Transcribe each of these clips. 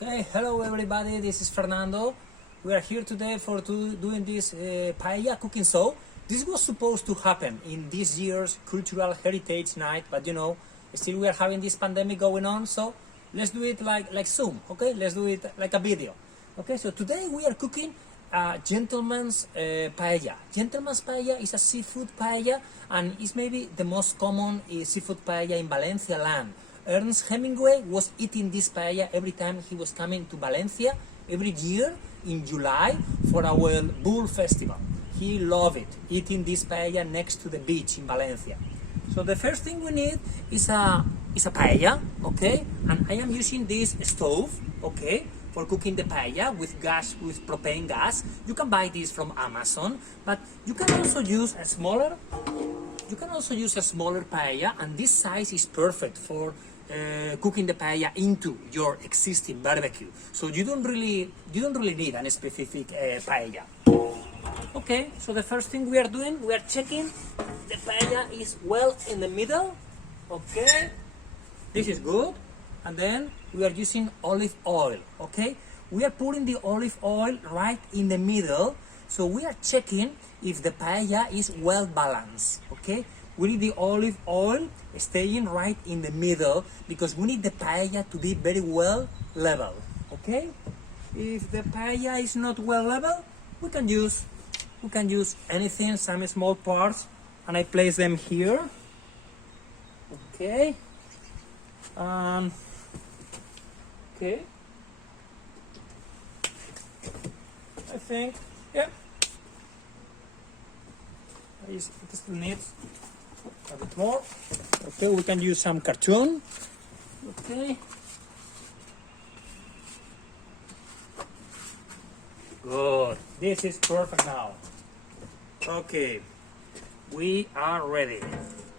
Okay, hello everybody, this is Fernando. We are here today for doing this paella cooking show. This was supposed to happen in this year's Cultural Heritage Night, but still we are having this pandemic going on, so let's do it like Zoom, okay? Let's do it like a video. Okay, so today we are cooking a gentleman's paella. Gentleman's paella is a seafood paella, and it's maybe the most common seafood paella in Valencia land. Ernest Hemingway was eating this paella every time he was coming to Valencia every year in July for our Bull Festival. He loved it, eating this paella next to the beach in Valencia. So the first thing we need is a paella, okay? And I am using this stove, okay, for cooking the paella with gas, with propane gas. You can buy this from Amazon, but you can also use a smaller paella, and this size is perfect for cooking the paella into your existing barbecue. So you don't really need a specific paella. Okay, so the first thing we are doing, we are checking the paella is well in the middle. Okay, this is good. And then we are using olive oil. Okay, we are putting the olive oil right in the middle. So we are checking if the paella is well balanced. Okay, we need the olive oil staying right in the middle because we need the paella to be very well level. Okay, if the paella is not well level, we can use anything, some small parts, and I place them here. Okay. Okay. I think, yeah. It still needs a bit more. Okay, we can use some cartoon. Okay. Good. This is perfect now. Okay. We are ready.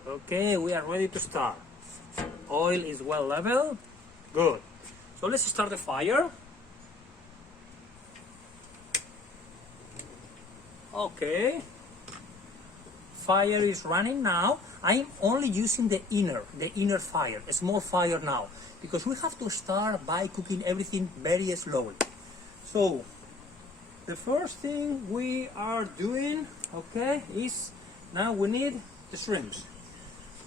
Okay, we are ready to start. Oil is well level. Good. So let's start the fire. Okay. Fire is running now. I'm only using the inner fire, a small fire now, because we have to start by cooking everything very slowly. So the first thing we are doing, okay, is now we need the shrimps.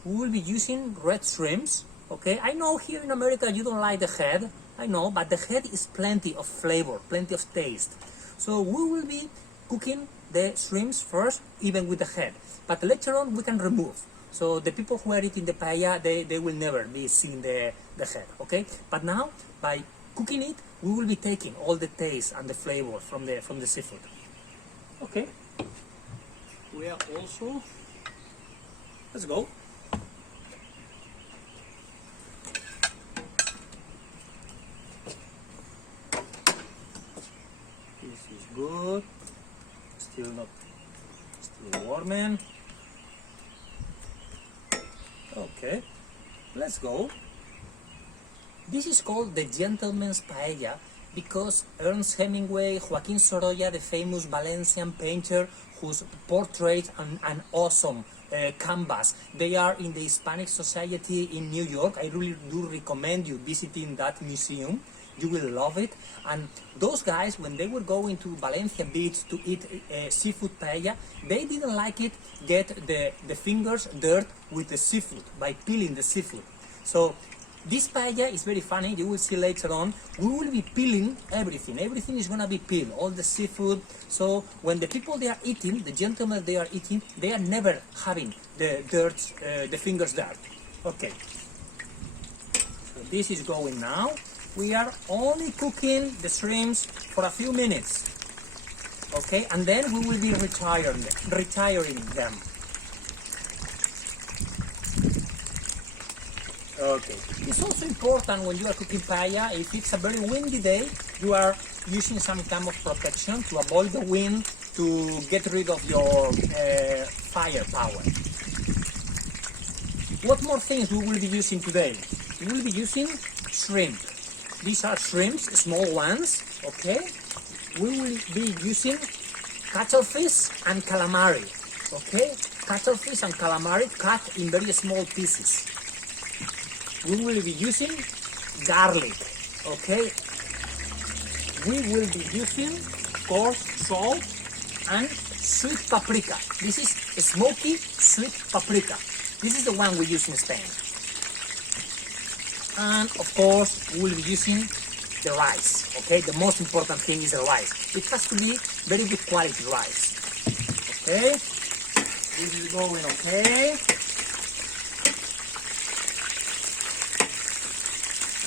We will be using red shrimps. Okay, I know here in America you don't like the head, I know, but the head is plenty of flavor, plenty of taste. So we will be cooking the shrimps first, even with the head, but later on we can remove. So the people who are eating the paella, they will never be seeing the head, okay? But now, by cooking it, we will be taking all the taste and the flavor from the seafood. Okay. We are also, let's go. This is good. Still warming. Okay, let's go. This is called the gentleman's paella because Ernest Hemingway, Joaquin Sorolla, the famous Valencian painter whose portraits an awesome canvas, they are in the Hispanic Society in New York. I really do recommend you visiting that museum. You will love it. And those guys, when they were going to Valencia Beach to eat seafood paella, they didn't like it, get the fingers dirt with the seafood, by peeling the seafood. So this paella is very funny, you will see later on. We will be peeling everything. Everything is gonna be peeled, all the seafood. So when the people they are eating, the gentlemen they are eating, they are never having the dirt, the fingers dirt. Okay. So this is going now. We are only cooking the shrimps for a few minutes, okay, and then we will be retiring them. Okay, it's also important when you are cooking paella, if it's a very windy day, you are using some kind of protection to avoid the wind, to get rid of your firepower. What more things we will be using today? We will be using shrimp. These are shrimps, small ones, okay? We will be using cuttlefish and calamari, okay? Cuttlefish and calamari cut in very small pieces. We will be using garlic, okay? we will be using coarse salt and sweet paprika. This is smoky sweet paprika. This is the one we use in Spain. And of course, we'll be using the rice, okay? The most important thing is the rice. It has to be very good quality rice, okay? This is going okay.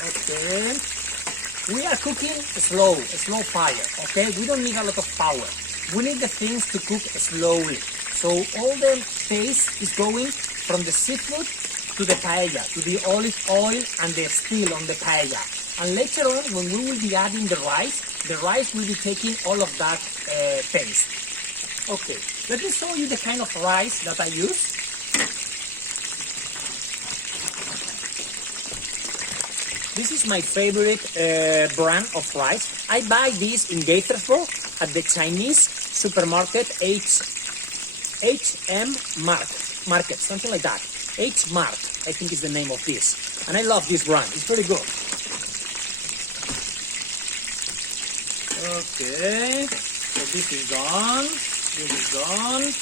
Okay. We are cooking slow fire, okay? We don't need a lot of power. We need the things to cook slowly. So all the taste is going from the seafood to the paella, to the olive oil and the steel on the paella. And later on, when we will be adding the rice will be taking all of that taste. Okay, let me show you the kind of rice that I use. This is my favorite brand of rice. I buy this in Gaithersburg at the Chinese supermarket HM Market, something like that. H Mart, I think is the name of this. And I love this brand, it's very good. Okay, so this is done. This is done.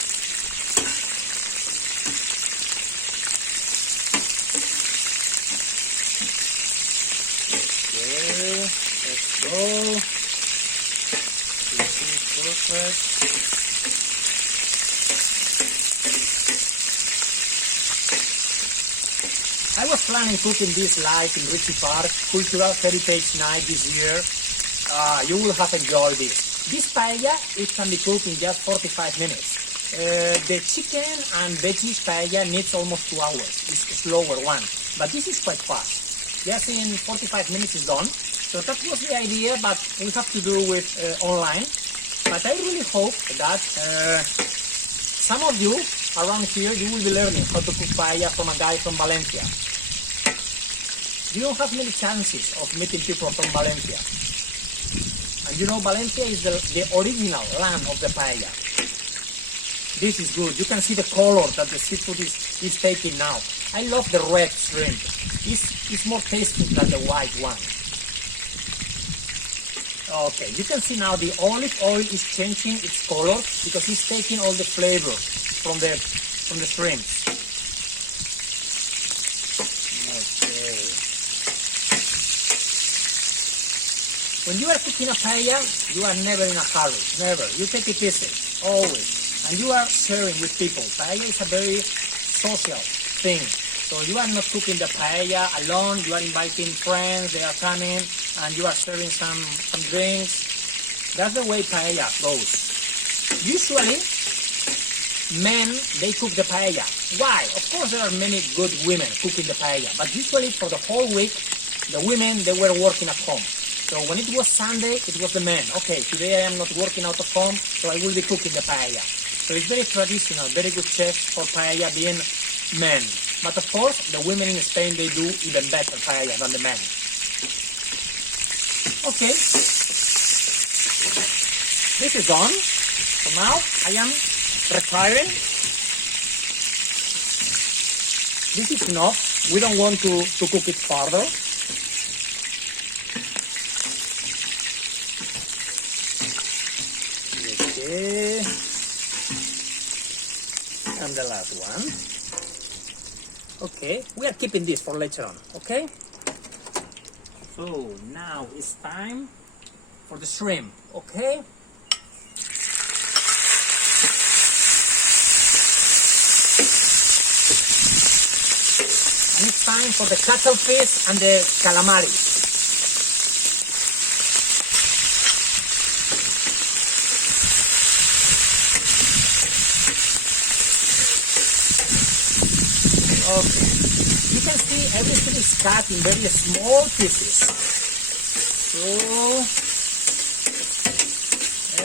Let's go. This is perfect. I was planning cooking this live in Ritchie Park, Cultural Heritage Night this year. You will have enjoyed this. This paella, it can be cooked in just 45 minutes. The chicken and veggies paella needs almost 2 hours. It's a slower one, but this is quite fast. Just in 45 minutes is done. So that was the idea, but we have to do with online. But I really hope that some of you around here, you will be learning how to cook paella from a guy from Valencia. You don't have many chances of meeting people from Valencia. And you know, Valencia is the original land of the paella. This is good. You can see the color that the seafood is taking now. I love the red shrimp. It's more tasty than the white one. Okay, you can see now the olive oil is changing its color because it's taking all the flavor from the shrimps. Okay. When you are cooking a paella, you are never in a hurry. Never. You take it easy, always. And you are sharing with people. Paella is a very social thing. So you are not cooking the paella alone, you are inviting friends, they are coming, and you are serving some drinks. That's the way paella goes. Usually, men, they cook the paella. Why? Of course there are many good women cooking the paella, but usually for the whole week, the women, they were working at home. So when it was Sunday, it was the men. Okay, today I am not working out of home, so I will be cooking the paella. So it's very traditional, very good chefs for paella being men. But of course, the women in Spain, they do even better paella than the men. Okay. This is done. So now I am retiring. This is enough. We don't want to cook it further. Okay. And the last one. Okay, we are keeping this for later on, okay? So now it's time for the shrimp, okay? And it's time for the cuttlefish and the calamari. Okay. You can see everything is cut in very small pieces. So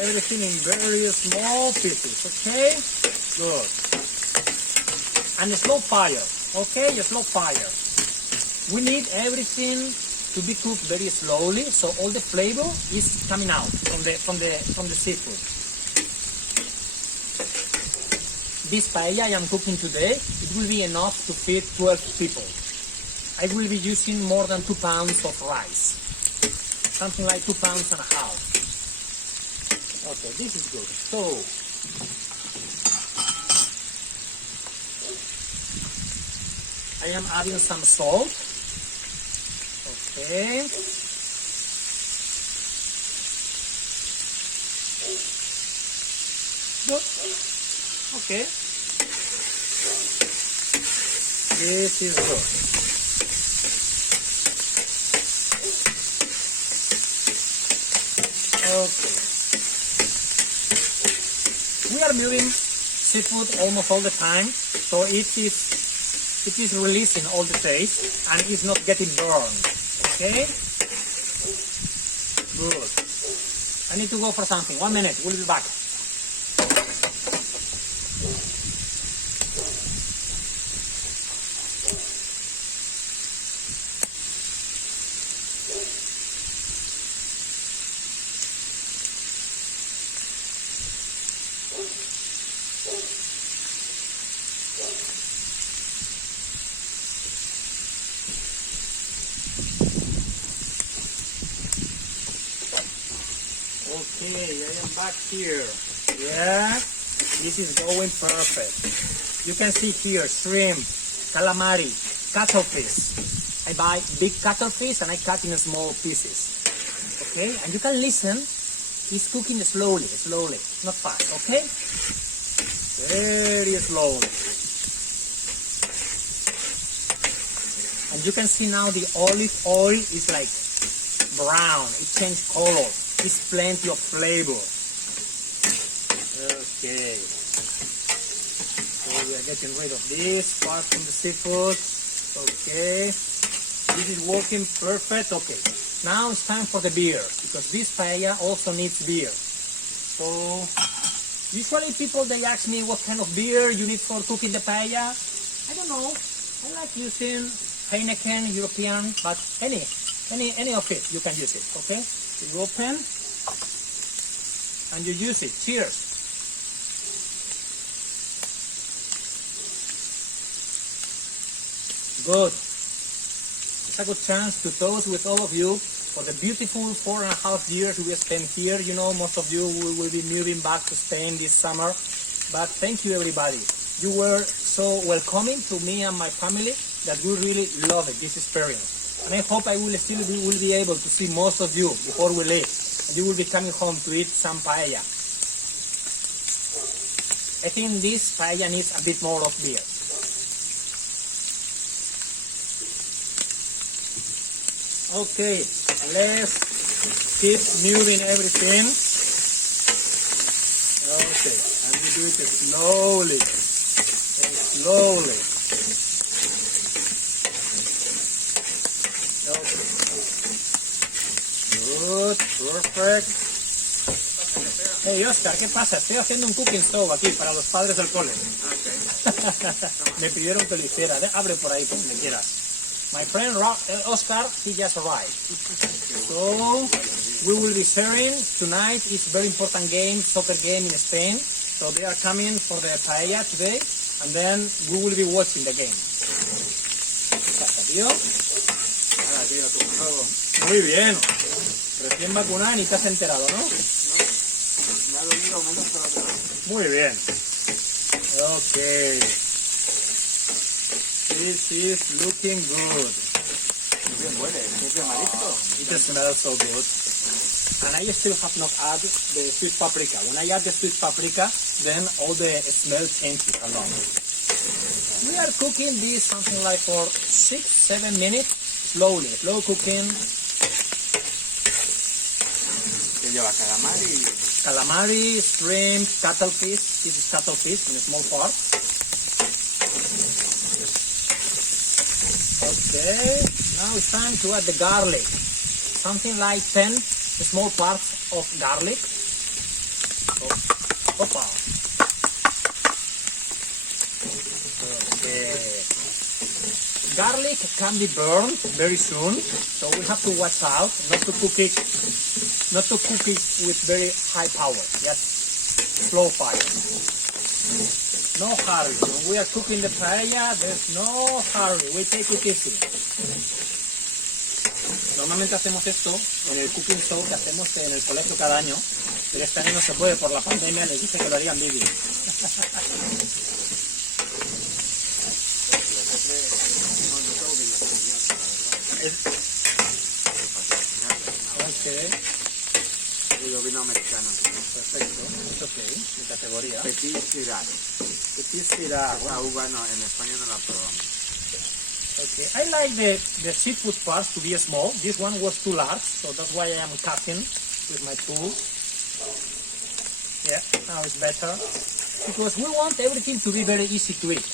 everything in very small pieces, okay? Good. And a slow fire, okay? A slow fire. We need everything to be cooked very slowly, so all the flavor is coming out from the seafood. This paella I am cooking today, it will be enough to feed 12 people. I will be using more than 2 pounds of rice. something like 2 pounds and a half. Okay, this is good. So, I am adding some salt. Okay. Good. Okay. This is good. Okay. We are moving seafood almost all the time, so it is releasing all the taste and it's not getting burned. Okay? Good. I need to go for something. 1 minute, we'll be back. Okay, I am back here. Yeah, this is going perfect. You can see here shrimp, calamari, cuttlefish. I buy big cuttlefish and I cut in small pieces. Okay, and you can listen. It's cooking slowly, not fast. Okay, very slowly. And you can see now the olive oil is like brown. It changed color. It's plenty of flavor. Okay. So we are getting rid of this part from the seafood. Okay. This is working perfect. Okay. Now it's time for the beer, because this paella also needs beer. So usually people, they ask me what kind of beer you need for cooking the paella. I don't know. I like using Heineken, European, but any of it you can use it. Okay. You open and you use it. Cheers. Good. It's a good chance to toast with all of you for the beautiful 4.5 years we spent here. You know, most of you will be moving back to Spain this summer. But thank you, everybody. You were so welcoming to me and my family that we really love it, this experience. And I hope I will still be able to see most of you before we leave. And you will be coming home to eat some paella. I think this paella needs a bit more of beer. Okay, let's keep moving everything. Okay, and we do it slowly. Slowly. Good, perfect. Hey Oscar, ¿qué pasa? Estoy haciendo un cooking show aquí para los padres del cole. Me pidieron que lo hiciera. Abre por ahí como quieras. My friend Oscar, he just arrived. So we will be sharing tonight. It's a very important game, soccer game in Spain. So they are coming for the paella today, and then we will be watching the game. ¿Qué pasa, tío? Nada, tío, tu juego. Muy bien. Recién vacunado y te has enterado, ¿no? Me ha dolido menos que lo que no. Muy bien. Okay. This is looking good. Bien huele, es de marisco. It smells so good. And I still have not added the sweet paprika. When I add the sweet paprika, then all the smell changes a lot. We are cooking this something like for 6-7 minutes, slowly, slow cooking. Que lleva calamari. Calamari, shrimp, cuttlefish. This is cuttlefish in a small part. Okay, now it's time to add the garlic. Something like 10 small parts of garlic. Opa. Okay. Garlic can be burned very soon, so we have to watch out not to cook it with very high power. Just slow fire. No hurry. When we are cooking the paella, there's no hurry. We take it easy. Normalmente hacemos esto en el cooking show que hacemos en el colegio cada año, pero este año no se puede por la pandemia, les dije que lo harían vídeo. Yo vino americano. Perfecto, es ok, mi categoría. Petit Syrah. Petit Syrah. Esa uva no, en España no la probamos. Okay, I like the seafood parts to be small. This one was too large, so that's why I am cutting with my tool. Yeah, now it's better. Because we want everything to be very easy to eat.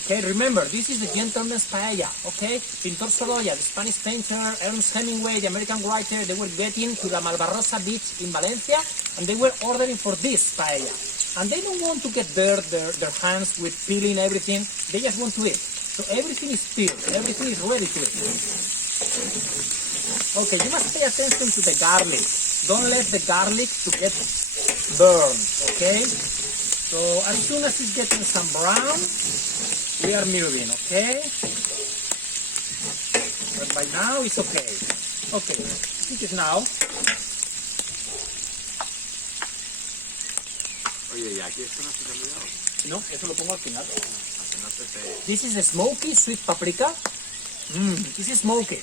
Okay, remember, this is the gentleman's paella, okay? Pintor Sorolla, the Spanish painter, Ernest Hemingway, the American writer, they were getting to the Malvarrosa beach in Valencia, and they were ordering for this paella. And they don't want to get their hands with peeling everything, they just want to eat. So everything is peeled, everything is ready to eat. Okay, you must pay attention to the garlic. Don't let the garlic to get burned, okay? So as soon as it's getting some brown, we are moving, okay? But by now it's okay. Okay, it is now. Oye, ¿y aquí esto no se te ha olvidado? No, eso lo pongo al final. Que no se te... This is the smoky sweet paprika. This is smoky.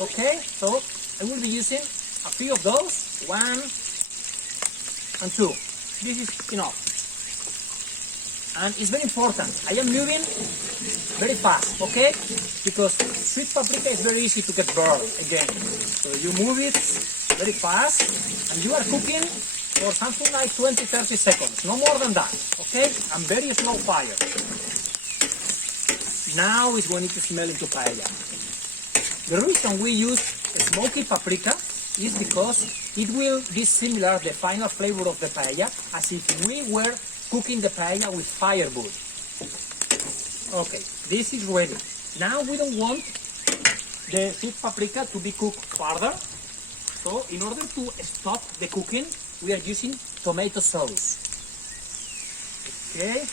Okay, so I will be using a few of those. 1 and 2. This is enough. And it's very important. I am moving very fast, okay? Because sweet paprika is very easy to get burned again. So you move it very fast, and you are cooking for something like 20-30 seconds, no more than that, okay? And very slow fire. Now is when it is smelling to paella. The reason we use smoky paprika is because it will be similar, the final flavor of the paella, as if we were cooking the paella with firewood. Okay, this is ready. Now we don't want the sweet paprika to be cooked further. So in order to stop the cooking, we are using tomato sauce. Okay.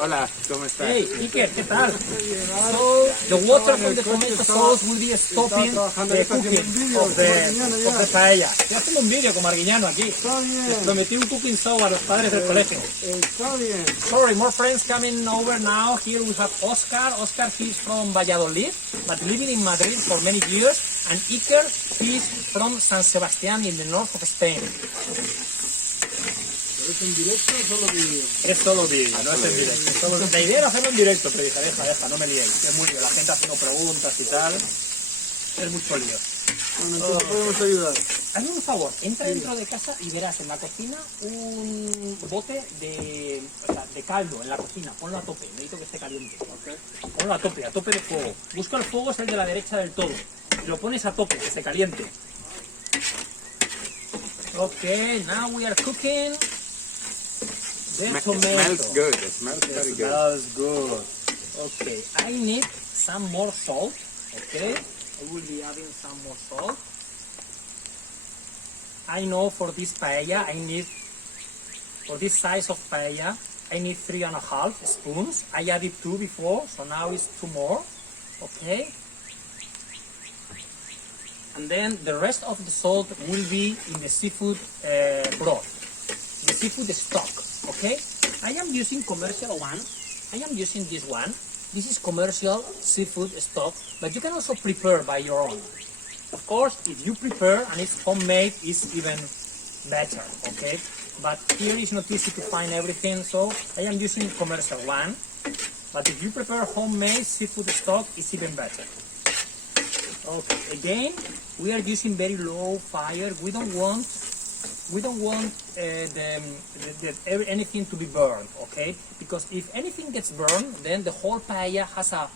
Hola, ¿cómo estás? Hey, Iker, ¿qué tal? So the water from the tomato sauce will be stopping the cooking of the paella. Estoy haciendo un vídeo con Arguiñano aquí. Les prometí un cooking show a los padres del colegio. Está bien. Sorry, more friends coming over now. Here we have Oscar. Oscar, he's from Valladolid, but living in Madrid for many years. And Iker, he's from San Sebastián in the north of Spain. ¿Es en directo o solo vídeo? Es solo vídeo, no es en directo. La idea era hacerlo en directo, pero dije, deja, no me liéis. Es muy lío, la gente haciendo preguntas y tal. Es mucho lío. Bueno, entonces podemos ayudar. Hazme un favor, entra dentro de casa y verás en la cocina un bote de caldo en la cocina. Ponlo a tope, necesito que esté caliente. Ponlo a tope de fuego. Busca el fuego, es el de la derecha del todo. Y lo pones a tope, que esté caliente. Okay, now we are cooking. The tomato. Smells good. It smells very good. Smells good. Okay, I need some more salt. Okay, I will be adding some more salt. I know for this paella, for this size of paella, I need 3.5 spoons. I added 2 before, so now it's 2 more. Okay. And then the rest of the salt will be in the seafood broth, the seafood stock. Okay, I am using commercial one. I am using this one. This is commercial seafood stock, but you can also prepare by your own. Of course, if you prepare and it's homemade, it's even better. Okay, but here it's not easy to find everything, so I am using commercial one. But if you prepare homemade seafood stock, it's even better. Okay, again, we are using very low fire. We don't want anything to be burned, okay? Because if anything gets burned, then the whole paella has a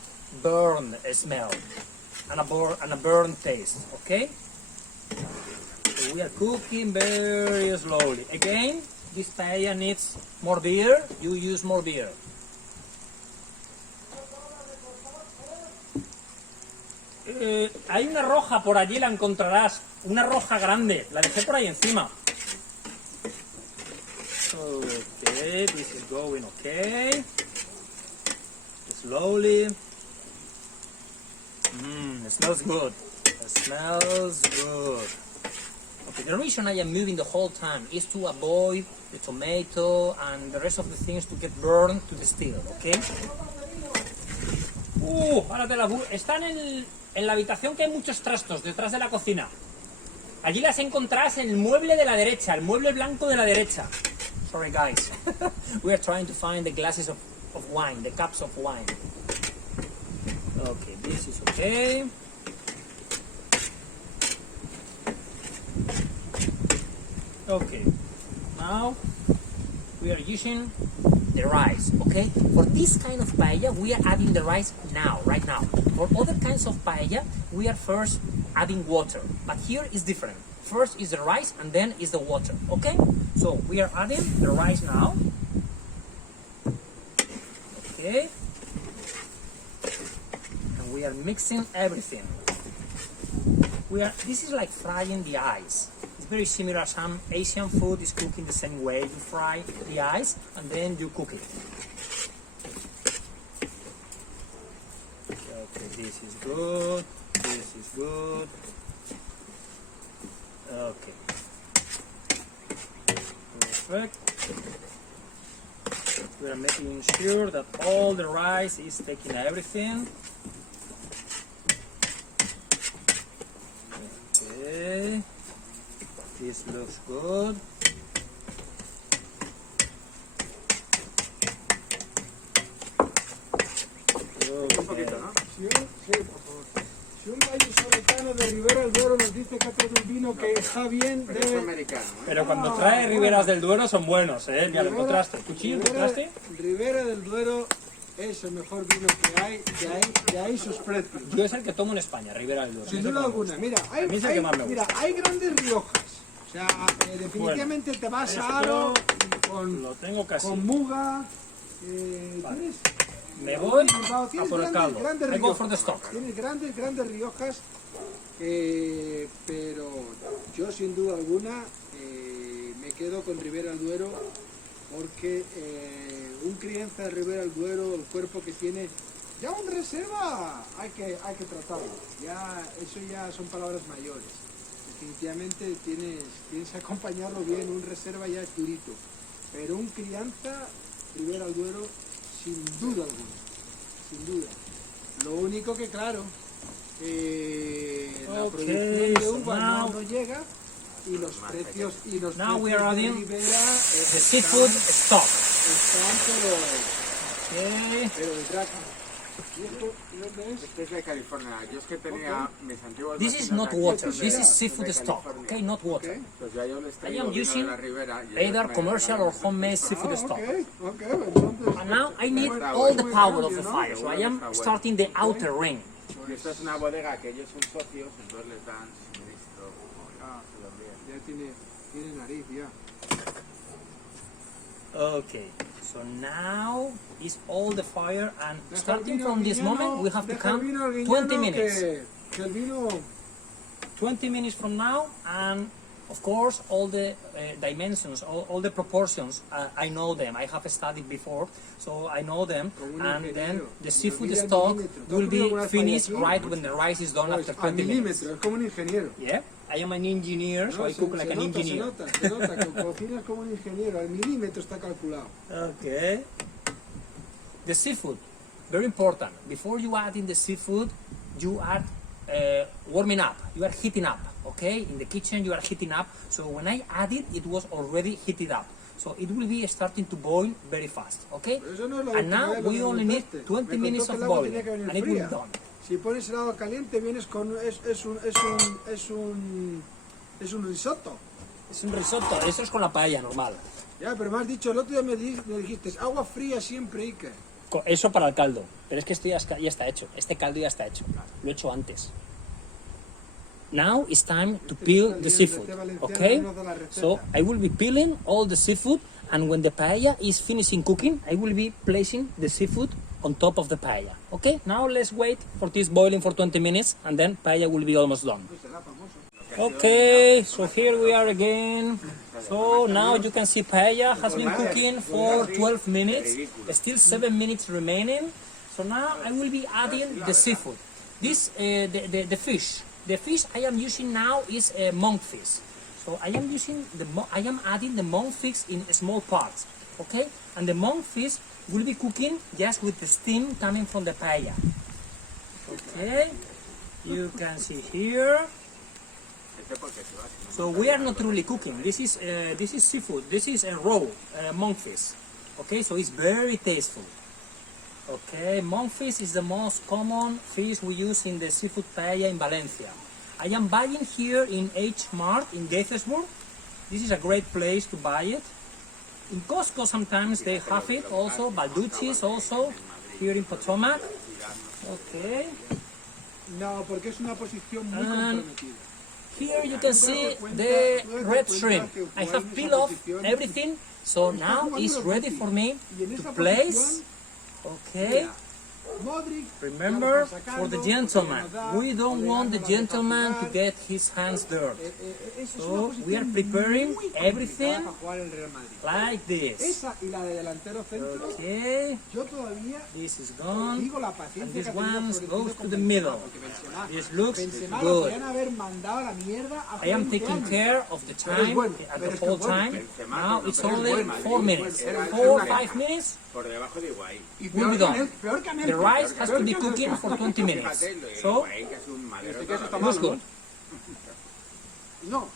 burn smell and a burn taste, okay? So we are cooking very slowly. Again, this paella needs more beer. You use more beer. Hay una roja por allí, la encontrarás. Una roja grande. La dejé por ahí encima. Okay, this is going okay. Slowly. smells good. It smells good. Okay, the reason I am moving the whole time is to avoid the tomato and the rest of the things to get burned to the steel, okay? Ahora te la... Están en la habitación que hay muchos trastos, detrás de la cocina. Allí las encontrarás en el mueble de la derecha, el mueble blanco de la derecha. Sorry guys, we are trying to find the glasses of wine, the cups of wine. Okay, this is okay. Okay, now we are using the rice, okay? For this kind of paella, we are adding the rice now, right now. For other kinds of paella, we are first adding water, but here is different. First is the rice and then is the water, okay? So we are adding the rice now. Okay. And we are mixing everything. This is like frying the ice. It's very similar. Some Asian food is cooked in the same way. You fry the ice and then you cook it. Okay, this is good. This is good. Okay. Perfect. We are making sure that all the rice is taking everything. Okay. This looks good. Un poquito, ¿no? Sí, por favor. Si un vallisoletano de Ribera del Duero nos dice que ha traído un vino que está bien, Pero es debe... americano, ¿eh? Pero cuando trae Riberas del Duero son buenos, ¿eh? Ya lo encontraste. ¿Tú, Chi, lo encontraste? Ribera del Duero es el mejor vino que hay, de ahí sus precios. Yo es el que tomo en España, Ribera del Duero. Sin duda alguna. Mira, A mí es el que más me mira, hay grandes riojas. O sea, definitivamente te vas a Aro Lo tengo casi. con Muga. Vale. ¿Tienes? Me voy Bilbao, a tienes por el caldo. grandes I go for riojas. the stock. Tienes grandes riojas, pero yo sin duda alguna me quedo con Ribera del Duero porque un crianza de Ribera del Duero, el cuerpo que tiene, ya un reserva hay que tratarlo. Eso ya son palabras mayores. Definitivamente tienes que acompañarlo bien, un reserva ya es durito, pero un crianza Ribera del Duero sin duda alguna, sin duda. Lo único que claro, la producción de uva no llega y los precios Now we are de adding Ribera the seafood stock. están Okay. pero de traca. ¿Y esto de dónde es? Este es de California. Yo es que tenía mis antiguos This is vecinos not aquí, water. pues, This de- is seafood de stock. California. Okay, not water. Pues ya yo les I traigo am vino de using la Ribera y ellos either me commercial or regalan homemade seafood stock. Okay, entonces, And now I need Está all the bueno. power of the ¿no? fire. So I am Está bueno. starting the outer ring. Y esta es una bodega que ellos son socios, entonces les dan suministro. Se lo envían. ya tiene nariz ya. Okay. So now is all the fire, and Deja el starting vino from this guiñano, moment we have to deja el vino count guiñano 20 minutes. que el vino 20 minutes from now, and of course all the dimensions, all the proportions, I know them. I have studied before, so I know them. Como un And then ingeniero. the seafood Mira el stock milímetro. ¿Te will has comido be alguna vez finished paella aquí? right when the rice is done pues, after a 20 minutes. milímetro, es como un ingeniero. Yeah, I am an engineer, so I cook like an engineer. Se nota que cocinas como un ingeniero, al milímetro está calculado. Okay. The seafood, very important. Before you add in the seafood, you are warming up. You are heating up. Okay, in the kitchen you are heating up. So when I add it, it was already heated up. So it will be starting to boil very fast. Okay. Pero eso no es la And última now vez lo we que only need contaste. 20 Me minutes contó of que el agua boiling, tenía que venir and it will be fría. done. Si pones el agua caliente vienes con es un risotto. Es un risotto. Eso es con la paella normal. Ya, pero me has dicho, el otro día me dijiste, agua fría siempre, Iker. Eso para el caldo. Pero es que esto ya está hecho. Este caldo ya está hecho. Lo he hecho antes. Now it's time to peel the seafood. Okay? So I will be peeling all the seafood, and when the paella is finishing cooking, I will be placing the seafood on top of the paella. Okay? Now let's wait for this boiling for 20 minutes, and then paella will be almost done. Okay, so here we are again. So now you can see paella has been cooking for 12 minutes. Still 7 minutes remaining. So now I will be adding the seafood. This the fish. The fish I am using now is monkfish. So I am using I am adding the monkfish in small parts, okay? And the monkfish will be cooking just with the steam coming from the paella. Okay, you can see here. So we are not really cooking. This is seafood. This is a raw monkfish. Okay, so it's very tasteful. Okay, monkfish is the most common fish we use in the seafood paella in Valencia. I am buying here in H Mart in Gaithersburg. This is a great place to buy it. In Costco sometimes they have it also, Balducci's also, here in Potomac. Okay. No, porque es una posición muy And comprometida. here you can see the red shrimp. I have peeled off everything, so now it's ready for me to place. Okay. Modric, Remember, for the gentleman, we don't want the gentleman to get his hands dirty. So we are preparing everything like this. Esa y la de delantero centro, Okay, yo todavía this is gone, digo la and paciencia this que ha tenido one Florentino goes to con the Benzema, middle. porque Benzema, This looks Benzema lo good. podían haber mandado a la mierda hace I am 20 taking años. care of the time at the whole time. Now it's only 4 minutes. 4 or 5 minutes Por debajo de Higuaín. Y will be done. peor que a The rice has to be cooking for 20 minutes. So, Higuaín, que es un madero Este queso está todavía. looks malo, good. No,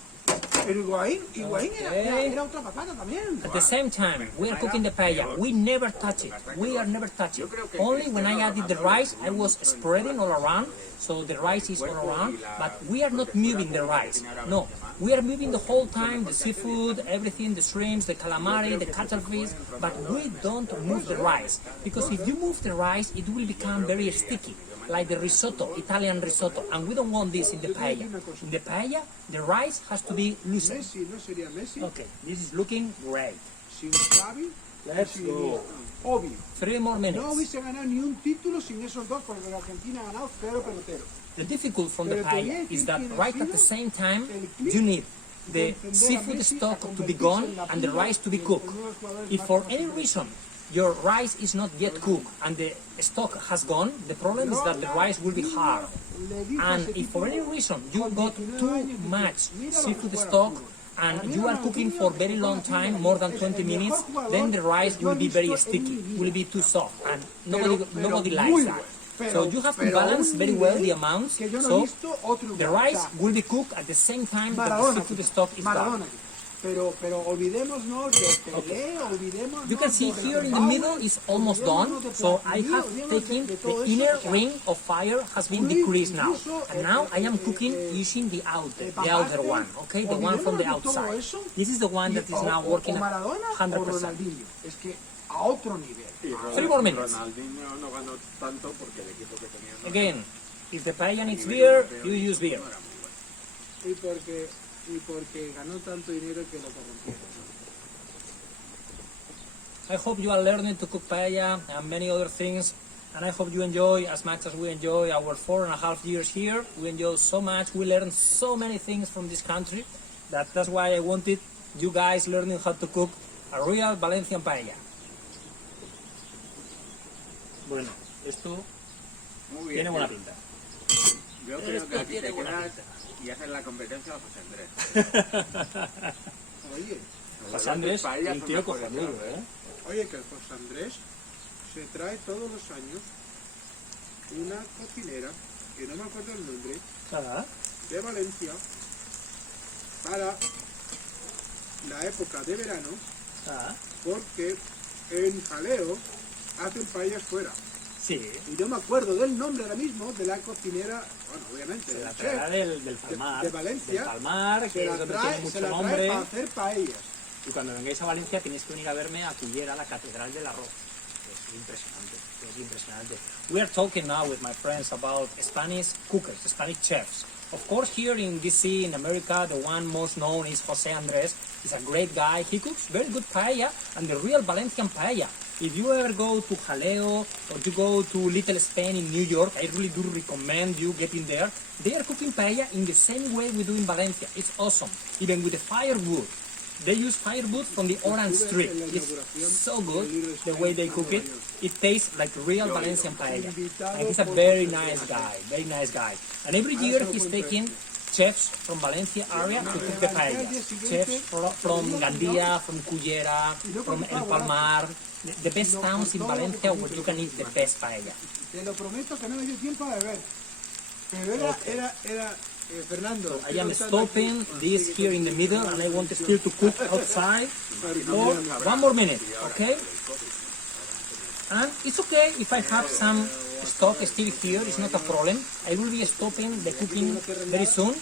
pero Higuaín Okay. era otra patata también. At the same time, we are cooking the paella. We never touch it. We are never touching it. Only when I added the rice, I was spreading all around, so the rice is all around, but we are not moving the rice. No, we are moving the whole time, the seafood, everything, the shrimps, the calamari, the cuttlefish, but we don't move the rice, because if you move the rice, it will become very sticky, like the risotto, Italian risotto, and we don't want this in the paella. In the paella, the rice has to be loosened. Messi no sería Messi Okay, this is looking great. sin Xavi. Let's sin go. Iniesta. Obvio. 3 more No minutes. hubiese ganado ni un título sin esos dos, porque la Argentina ha ganado 0 peloteros. The difficult from the Pero te voy a paella decir is that quién ha right at sido the same time el clip you need the de encender a seafood Messi stock a to be convertirse gone en la and the pila rice to be de cooked. uno de los jugadores If más for capaces any de reason your rice is not yet cooked and the stock has gone, the problem is that the rice will be hard. Le dijo a And ese if for tipo, any reason you con got 19 too años, dice, much "Mira lo que seafood juega stock fútbol. and Para mí you are Ronaldinho cooking for very juega long fútbol, time, more than es 20 el mejor minutes, jugador then the rice que yo will he be very visto en mi sticky, vida. will be too soft, and Pero nobody muy likes that. bueno. Pero- So you have to pero a balance un very well nivel the amounts, que yo no he so visto otro the igual. rice O sea, will be cooked at the same time that the Maradona, seafood stock is Maradona. done. Pero olvidémonos de Pelé, olvidémonos You can see de here in the Beckenbauer, middle is almost done, olvidémonos de so I Platini, have olvidémonos taken de todo the eso, inner o sea, ring of fire has been Luis, decreased now, incluso, and now I am cooking using the outer one, okay, the one from the olvidémonos de todo outside. eso, This is the one that is now working o at Maradona o 100%. Ronaldinho. Es que a otro nivel. Y 3 more minutes. Ronaldinho no ganó tanto porque el equipo que tenía no Again, if the paella needs beer, you use beer. era muy bueno. Y porque ganó tanto dinero que lo corrompieron. I hope you are learning to cook paella and many other things, and I hope you enjoy as much as we enjoy our 4.5 years here. We enjoy so much, we learned so many things from this country, that's why I wanted you guys learning how to cook a real Valencian paella. Bueno, esto Muy bien. tiene buena pinta. Yo creo Esto que aquí tiene te buena quedas pinta. y haces la competencia a José Andrés. Oye, José Andrés, Paellas un son tío mejores, cojonudo, ¿no? ¿eh? oye, que el José Andrés se trae todos los años una cocinera, que no me acuerdo el nombre, Ah, de Valencia, para la época de verano, ah, porque en Jaleo hacen paellas fuera. sí, Y no me acuerdo del nombre ahora mismo de la cocinera, bueno, obviamente, se la del traerá chef, del Palmar, de Valencia, del Palmar, se que es la donde trae, tiene se mucho la trae nombre. para hacer paellas. Y cuando vengáis a Valencia tenéis que venir a verme a Cullera, la Catedral del Arroz. Es impresionante, es impresionante. We are talking now with my friends about Spanish cookers, Spanish chefs. Of course, here in DC, in America, the one most known is José Andrés. He's a great guy. He cooks very good paella and the real Valencian paella. If you ever go to Jaleo or to go to Little Spain in New York, I really do recommend you getting there. They are cooking paella in the same way we do in Valencia. It's awesome, even with the firewood. They use firewood from the orange tree. It's so good the way they cook it. It tastes like real Valencian paella. And he's a very nice guy, very nice guy. And every year he's taking chefs from Valencia area to cook the paella. Chefs from Gandia, from Cullera, from El Palmar, the best towns in Valencia where you can eat the best paella. Te lo prometo que no me dio tiempo a beber. Pero era Fernando. I am stopping this here in the middle and I want still to cook outside for 1 more minute, okay? And it's okay if I have some stock still here, it's not a problem. I will be stopping the cooking very soon,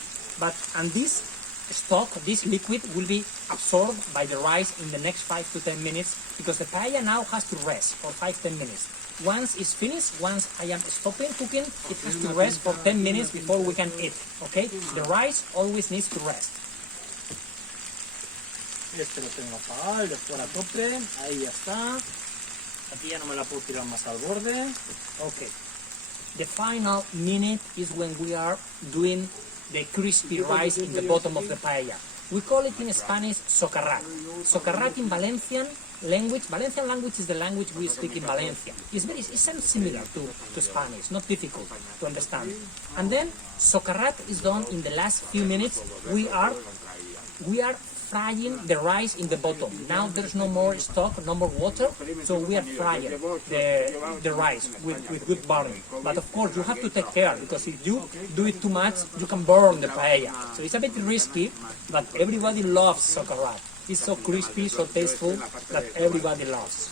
and this stock, this liquid, will be absorbed by the rice in the next 5 to 10 minutes because the paella now has to rest for 5-10 minutes. Once it's finished, once I am stopping cooking, it has to rest for 10 minutes before we can eat, okay? The rice always needs to rest. Este lo tengo apagado, el de fuera a tope, ahí ya está. Aquí ya no me la puedo tirar más al borde. Okay. The final minute is when we are doing the crispy rice in the bottom of the paella. We call it in Spanish socarrat. Socarrat in Valencian language is the language we speak in Valencia. It sounds similar to Spanish, not difficult to understand. And then socarrat is done in the last few minutes. We are frying the rice in the bottom. Now there's no more stock, no more water, so we are frying the rice with good burning. But of course you have to take care because if you do it too much, you can burn the paella. So it's a bit risky, but everybody loves socarrat. It's so crispy, so tasteful that everybody loves.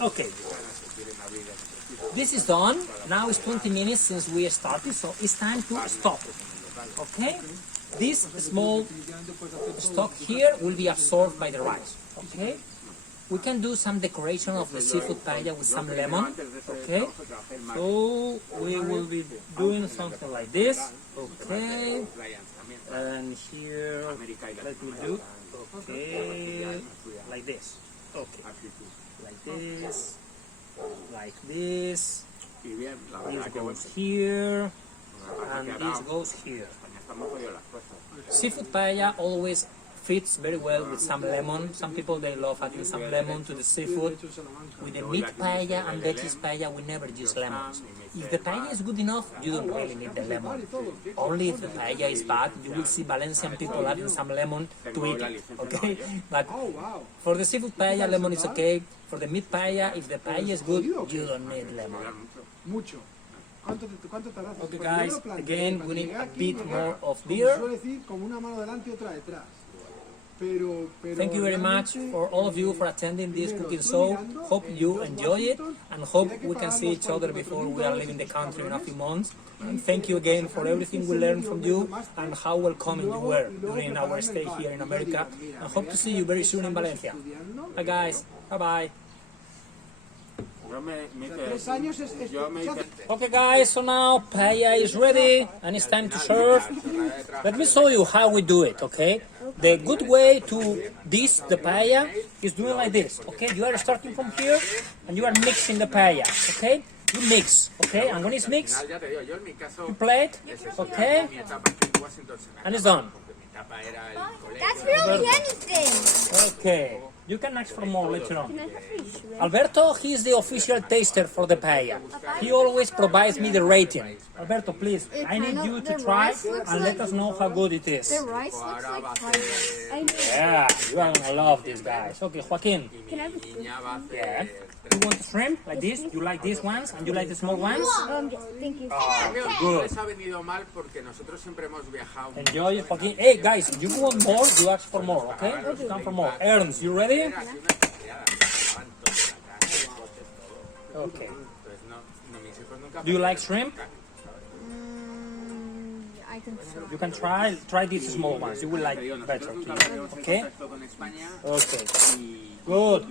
Okay, this is done. Now it's 20 minutes since we started, so it's time to stop. Okay, this small stock here will be absorbed by the rice. Okay, we can do some decoration of the seafood paella with some lemon. Okay, so we will be doing something like this. Okay. And here, let me do, okay, like this, okay, like this, this goes here, and this goes here. Seafood paella always fits very well with some lemon. Some people, they love adding some lemon to the seafood. With the meat paella and veggies paella, we never use lemons. If the paella is good enough, you don't really need the lemon. Only if the paella is bad, you will see Valencian people adding some lemon to eat it, okay? But for the seafood paella, lemon is okay. For the meat paella, if the paella is good, you don't need lemon. Okay guys, again, we need a bit more of beer. Thank you very much for all of you for attending this cooking show. Hope you enjoy it and hope we can see each other before we are leaving the country in a few months. And thank you again for everything we learned from you and how welcoming you were during our stay here in America. And hope to see you very soon in Valencia. Bye guys, bye bye. Okay guys, so now paella is ready and it's time to serve. Let me show you how we do it, okay? The good way to dish the paella is doing like this, okay? You are starting from here and you are mixing the paella, okay? You mix, okay? And when it's mixed, you plate, okay? And it's done. That's really anything. Okay. You can ask for more later on. Alberto, he is the official taster for the paella. He always provides me the rating. Alberto, please, I need you to try and let us know how good it is. The rice looks like rice. Yeah, you are gonna love these guys. Okay, Joaquin. Can I have a spoon? Yeah. You want shrimp like this? You like these ones and you like the small ones? Thank you. Good. Enjoy it, Joaquin. Hey guys, if you want more, you ask for more, okay? Come for more. Ernst, you ready? Okay. Do you like shrimp? I can try. You can try these small ones. You will like better. Okay? Okay. Good.